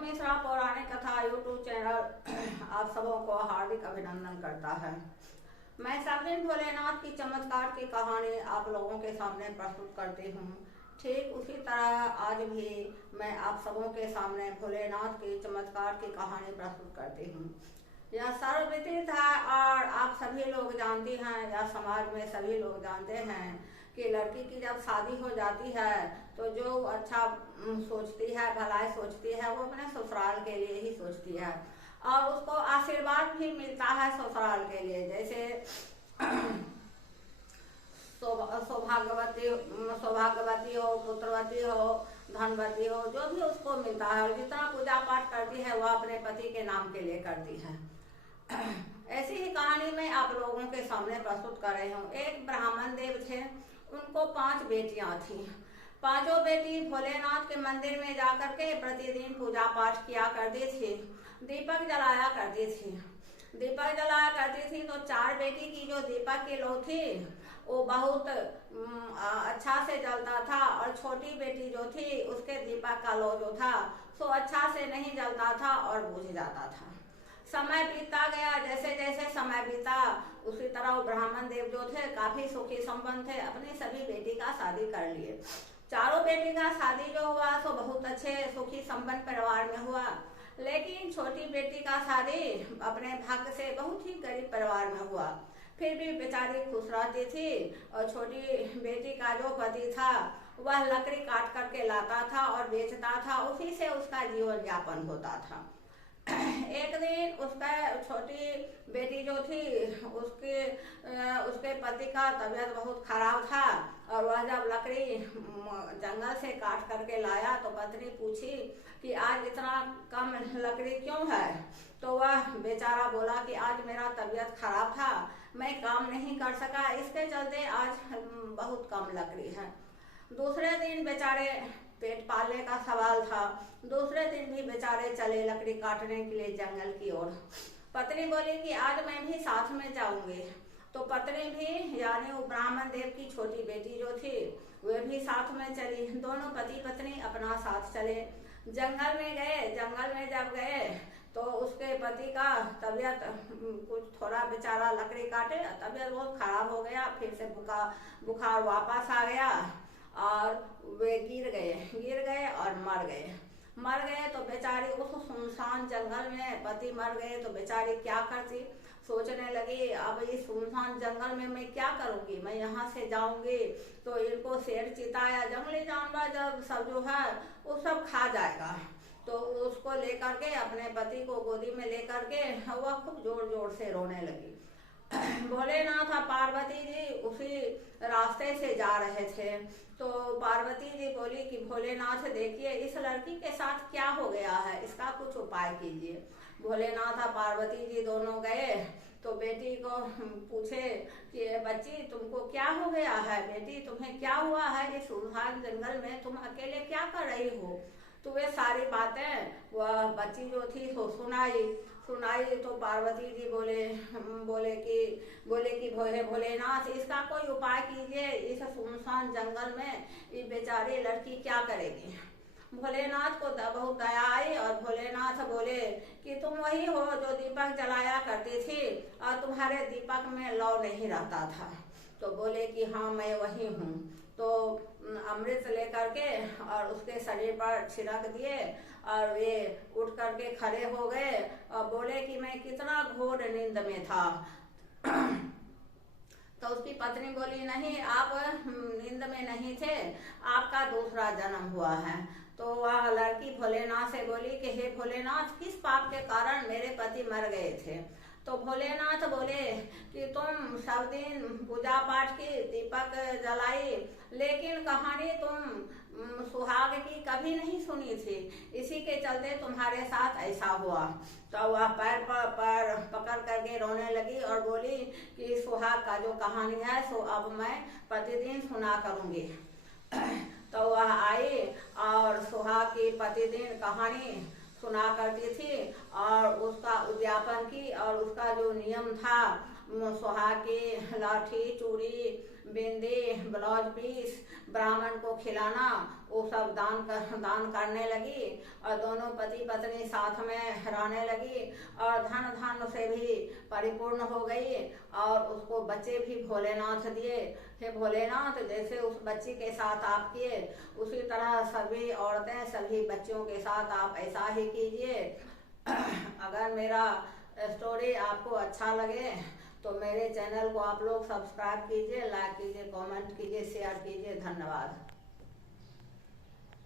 मिश्रा पौराणिक कथा YouTube channel आप सबों को हार्दिक अभिनंदन करता है। मैं सब दिन भोलेनाथ की चमत्कार की कहानी आप लोगों के सामने प्रस्तुत करती हूँ। ठीक उसी तरह आज भी मैं आप सबों के सामने भोलेनाथ की चमत्कार की कहानी प्रस्तुत करती हूँ। यह सर्वविदित है और आप सभी लोग जानती हैं या समाज में सभी लोग जानते हैं कि लड़की की जब शादी हो जाती है तो जो अच्छा सोचती है, भलाई सोचती है, वो अपने ससुराल के लिए ही सोचती है और उसको आशीर्वाद भी मिलता है ससुराल के लिए। जैसे सौभाग्यवती हो, पुत्रवती हो, धनवती हो, जो भी उसको मिलता है और जितना पूजा पाठ करती है वह अपने पति के नाम के लिए करती है। ऐसी ही कहानी मैं आप लोगों के सामने प्रस्तुत कर रही हूँ। एक ब्राह्मण देव थे, उनको 5 बेटियां थीं। पांचों बेटी भोलेनाथ के मंदिर में जाकर के प्रतिदिन पूजा पाठ किया करती थी, दीपक जलाया करती थी। दीपक जलाया करती थी तो 4 बेटी की जो दीपक की लौ थी वो बहुत अच्छा से जलता था और छोटी बेटी जो थी उसके दीपक का लौ जो था सो अच्छा से नहीं जलता था और बुझ जाता था। समय बीतता गया, जैसे जैसे समय बीता उसी तरह वो ब्राह्मण देव जो थे काफी सुखी संपन्न थे, अपनी सभी बेटी का शादी कर लिए। चारों बेटी का शादी जो हुआ सो बहुत अच्छे सुखी संपन्न परिवार में हुआ, लेकिन छोटी बेटी का शादी अपने भाग्य से बहुत ही गरीब परिवार में हुआ। फिर भी बेचारी खुश रहती थी और छोटी बेटी का जो पति था वह लकड़ी काट करके लाता था और बेचता था, उसी से उसका जीवन यापन होता था। एक दिन उसका छोटी बेटी जो थी उसके पति का तबीयत बहुत खराब था और वह जब लकड़ी जंगल से काट करके लाया तो पत्नी पूछी कि आज इतना कम लकड़ी क्यों है। तो वह बेचारा बोला कि आज मेरा तबीयत खराब था, मैं काम नहीं कर सका, इसके चलते आज बहुत कम लकड़ी है। दूसरे दिन बेचारे पेट पालने का सवाल था, दूसरे दिन भी बेचारे चले लकड़ी काटने के लिए जंगल की ओर। पत्नी बोली कि आज मैं भी साथ में जाऊंगी, तो पत्नी भी यानी वो ब्राह्मण देव की छोटी बेटी जो थी वे भी साथ में चली। दोनों पति पत्नी अपना साथ चले, जंगल में गए। जंगल में जब गए तो उसके पति का तबीयत कुछ थोड़ा बेचारा लकड़ी काटे तबीयत बहुत खराब हो गया, फिर से बुखार वापस आ गया और वे गिर गए और मर गए। तो बेचारी उस सुनसान जंगल में पति मर गए तो बेचारी क्या करती, सोचने लगी अब इस सुनसान जंगल में मैं क्या करूंगी, मैं यहाँ से जाऊंगी तो इनको शेर चीता या जंगली जानवर जब सब जो है वो सब खा जाएगा। तो उसको लेकर के अपने पति को गोदी में लेकर के वह खूब जोर जोर से रोने लगी। भोलेनाथ और पार्वती जी उसी रास्ते से जा रहे थे तो पार्वती जी बोली कि भोलेनाथ देखिए इस लड़की के साथ क्या हो गया है, इसका कुछ उपाय कीजिए। भोलेनाथ और पार्वती जी दोनों गए तो बेटी को पूछे कि बच्ची तुमको क्या हो गया है, बेटी तुम्हें क्या हुआ है, इस सुनसान जंगल में तुम अकेले क्या कर रही हो। तो वे सारी बातें वह बच्ची जो थी वो सुनाई तो पार्वती जी बोले कि भोलेनाथ इसका कोई उपाय कीजिए, इस सुनसान जंगल में ये बेचारी लड़की क्या करेगी। भोलेनाथ को बहुत दया आई और भोलेनाथ बोले कि तुम वही हो जो दीपक जलाया करती थी और तुम्हारे दीपक में लौ नहीं रहता था। तो बोले कि हाँ मैं वही हूँ। तो अमृत लेकर के और उसके शरीर पर छिड़क दिए और वे उठ करके खड़े हो गए और बोले कि मैं कितना घोर नींद में था। तो उसकी पत्नी बोली नहीं, आप नींद में नहीं थे, आपका दूसरा जन्म हुआ है। तो वह लड़की भोलेनाथ से बोली कि हे भोलेनाथ किस पाप के कारण मेरे पति मर गए थे। तो भोलेनाथ बोले कि तुम सब दिन पूजा पाठ की, दीपक जलाई, लेकिन कहानी तुम सुहाग की कभी नहीं सुनी थी, इसी के चलते तुम्हारे साथ ऐसा हुआ। तो वह पैर पर पकड़ करके रोने लगी और बोली कि सुहाग का जो कहानी है सो अब मैं प्रतिदिन सुना करूंगी। तो वह आई और सुहाग की प्रतिदिन कहानी सुना करती थी और उसका उद्यापन की और उसका जो नियम था सुहाग की लाठी, चूड़ी, बिंदी, ब्लाउज पीस ब्राह्मण को खिलाना, वो सब दान करने लगी। और दोनों पति पत्नी साथ में रहने लगी और धन से भी परिपूर्ण हो गई। और उसको बच्चे भी भोलेनाथ दिए। हे भोलेनाथ, जैसे उस बच्ची के साथ आप किए, उसी तरह सभी औरतें सभी बच्चों के साथ आप ऐसा ही कीजिए। अगर मेरा स्टोरी आपको अच्छा लगे तो मेरे चैनल को आप लोग सब्सक्राइब कीजिए, लाइक कीजिए, कमेंट कीजिए, शेयर कीजिए। धन्यवाद।